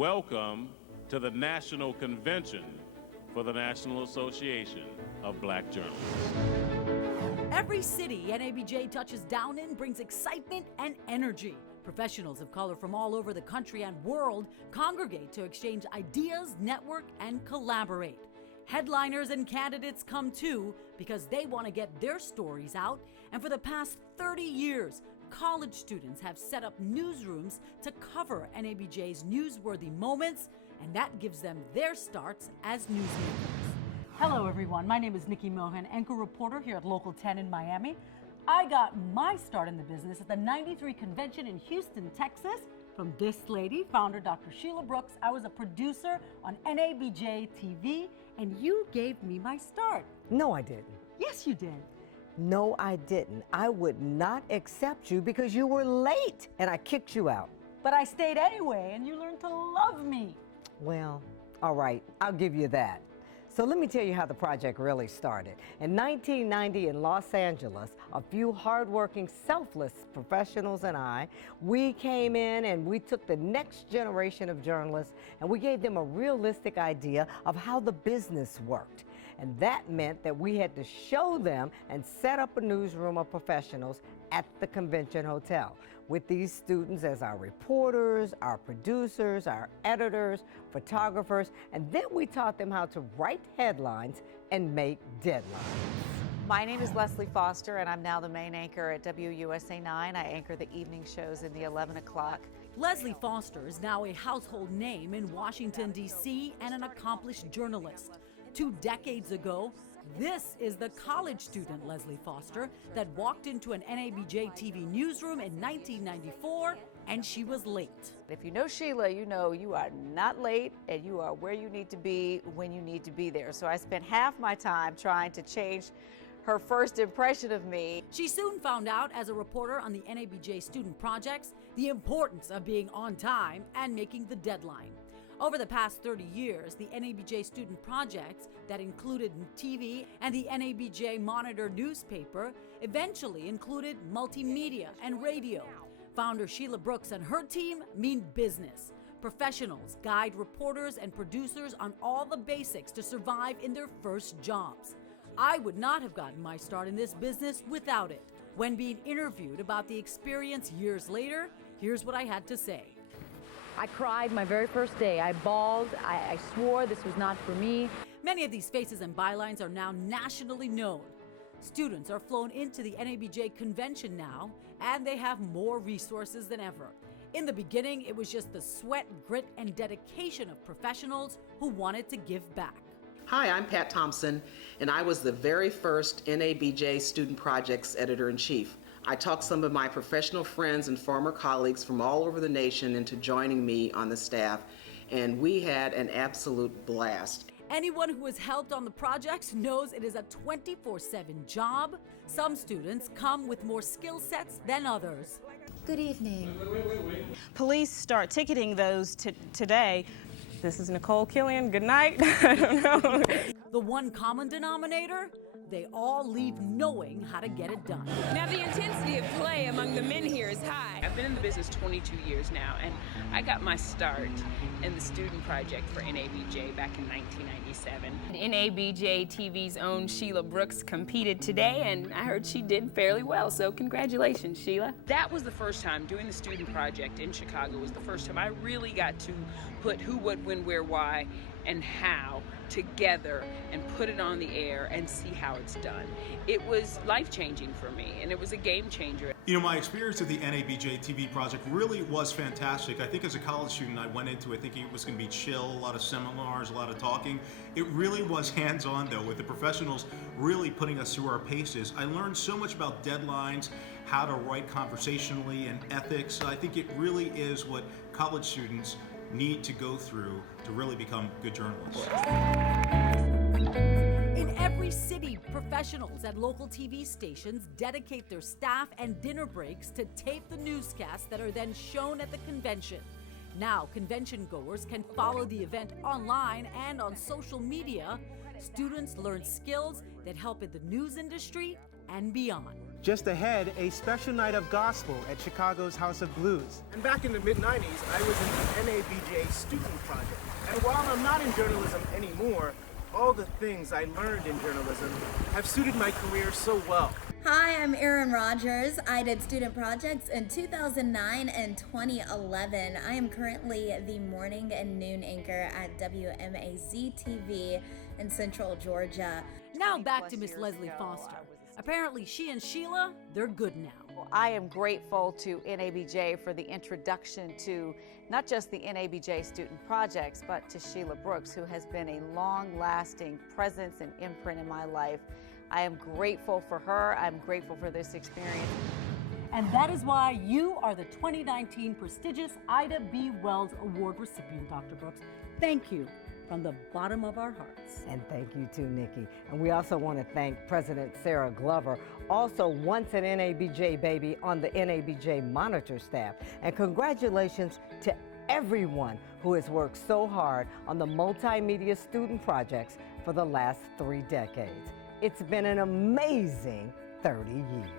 Welcome to the National Convention for the National Association of Black Journalists. Every city NABJ touches down in brings excitement and energy. Professionals of color from all over the country and world congregate to exchange ideas, network, and collaborate. Headliners and candidates come too because they want to get their stories out. And for the past 30 years, college students have set up newsrooms to cover NABJ's newsworthy moments, and that gives them their starts as newsmakers. Hello, everyone. My name is Nikki Mohan, anchor reporter here at Local 10 in Miami. I got my start in the business at the 93 convention in Houston, Texas, from this lady, founder Dr. Sheila Brooks. I was a producer on NABJ-TV, and you gave me my start. No, I didn't. Yes, you did. No, I didn't. I would not accept you because you were late, and I kicked you out. But I stayed anyway, and you learned to love me. Well, all right, I'll give you that. So let me tell you how the project really started. In 1990 in Los Angeles, a few hardworking, selfless professionals and we came in and we took the next generation of journalists and we gave them a realistic idea of how the business worked. And that meant that we had to show them and set up a newsroom of professionals at the convention hotel with these students as our reporters, our producers, our editors, photographers, and then we taught them how to write headlines and make deadlines. My name is Leslie Foster, and I'm now the main anchor at WUSA 9. I anchor the evening shows in the 11 o'clock. Leslie Foster is now a household name in Washington, D.C., and an accomplished journalist. 2 decades ago, this is the college student Leslie Foster that walked into an NABJ-TV newsroom in 1994, and she was late. If you know Sheila, you know you are not late and you are where you need to be when you need to be there. So I spent half my time trying to change her first impression of me. She soon found out as a reporter on the NABJ student projects the importance of being on time and making the deadline. Over the past 30 years, the NABJ student projects that included TV and the NABJ Monitor newspaper eventually included multimedia and radio. Founder Sheila Brooks and her team mean business. Professionals guide reporters and producers on all the basics to survive in their first jobs. I would not have gotten my start in this business without it. When being interviewed about the experience years later, here's what I had to say. I cried my very first day. I bawled. I swore this was not for me. Many of these faces and bylines are now nationally known. Students are flown into the NABJ convention now, and they have more resources than ever. In the beginning, it was just the sweat, grit, and dedication of professionals who wanted to give back. Hi, I'm Pat Thompson, and I was the very first NABJ Student Projects Editor-in-Chief. I talked some of my professional friends and former colleagues from all over the nation into joining me on the staff, and we had an absolute blast. Anyone who has helped on the projects knows it is a 24/7 job. Some students come with more skill sets than others. Good evening. Police start ticketing those today. This is Nicole Killian. Good night. I don't know. The one common denominator? They all leave knowing how to get it done. Now the intensity of play among the men here is high. I've been in the business 22 years now, and I got my start in the student project for NABJ back in 1997. NABJ-TV's own Sheila Brooks competed today, and I heard she did fairly well, so congratulations, Sheila. That was the first time doing the student project in Chicago was the first time I really got to put who, what, when, where, why, and how together and put it on the air and see how it's done. It was life-changing for me, and it was a game changer. You know, my experience at the NABJ-TV project really was fantastic. I think as a college student, I went into it thinking it was going to be chill, a lot of seminars, a lot of talking. It really was hands-on, though, with the professionals really putting us through our paces. I learned so much about deadlines, how to write conversationally, and ethics. I think it really is what college students need to go through to really become good journalists. In every city, professionals at local TV stations dedicate their staff and dinner breaks to tape the newscasts that are then shown at the convention. Now, convention goers can follow the event online and on social media. Students learn skills that help in the news industry and beyond. Just ahead, a special night of gospel at Chicago's House of Blues. And back in the mid-90s, I was in the NABJ Student Project. And while I'm not in journalism anymore, all the things I learned in journalism have suited my career so well. Hi, I'm Rodgers. I did student projects in 2009 and 2011. I am currently the morning and noon anchor at WPLG-TV in Central Georgia. Now back to Miss Leslie Foster. Apparently she and Sheila, they're good now. Well, I am grateful to NABJ for the introduction to not just the NABJ student projects, but to Sheila Brooks, who has been a long-lasting presence and imprint in my life. I am grateful for her. I'm grateful for this experience. And that is why you are the 2019 prestigious Ida B. Wells Award recipient, Dr. Brooks. Thank you from the bottom of our hearts. And thank you too, Nikki. And we also want to thank President Sarah Glover, also once an NABJ baby on the NABJ monitor staff. And congratulations to everyone who has worked so hard on the multimedia student projects for the last 3 decades. It's been an amazing 30 years.